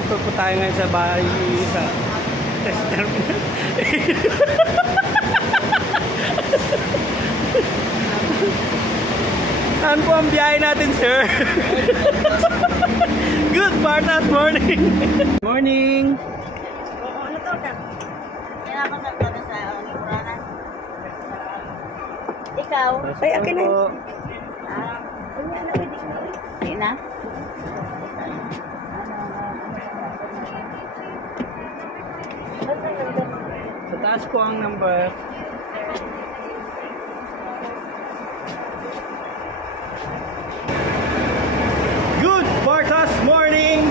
ito po tayo ngayon sa bahay sa test terminal. Saan po ang biyahe natin, sir? Good Bartas, morning! Morning! Ano to, Kap? Kailangan ko sa libraran. Ikaw? Ay, akin na. Hindi na? Sa taas po ang number. Good Bartas, morning!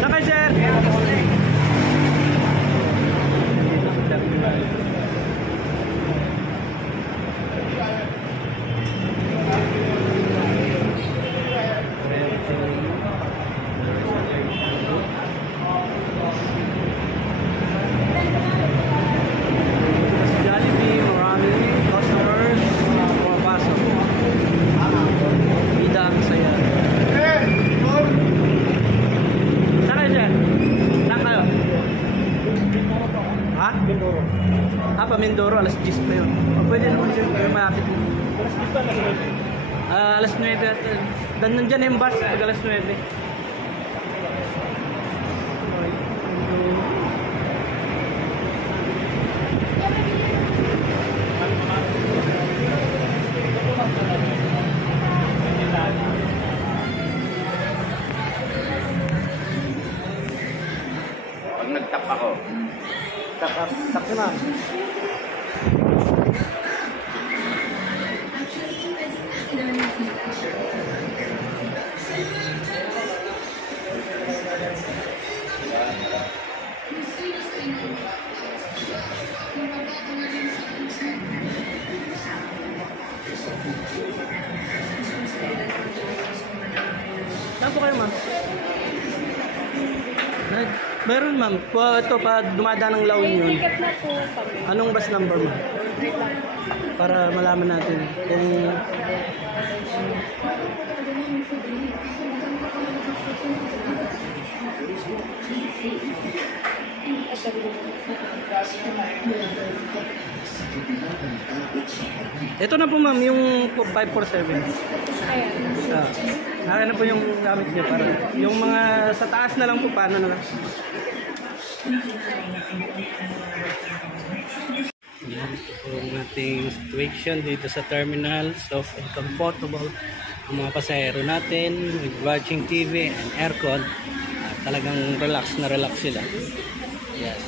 Sakay, sir! Jollibee, marami customers pumapasok. Bida ang saya. Sakay, sir? Saan kayo? Ha? Mindoro. Ah, pa Mindoro, alas 10 pa yun. Oh, pwede naman sir, pero malapit mo. Alas 10 pa, alas 9 at nandyan yung bus, alas 9. Pag nag-tap ako. Tak na. Saan po kayo, ma'am? Meron, ma'am. Ito pa dumadaan ng La Union. Anong bus number mo? Para malaman natin kung ito na po, ma'am, yung 547. Ayan na po yung gamit niyo para yung mga sa taas na lang po, paano na lang. Yan po ang ating situation dito sa terminal. Soft and comfortable ang mga pasahero natin with watching TV and aircon. Talagang relax na relax sila. Yes.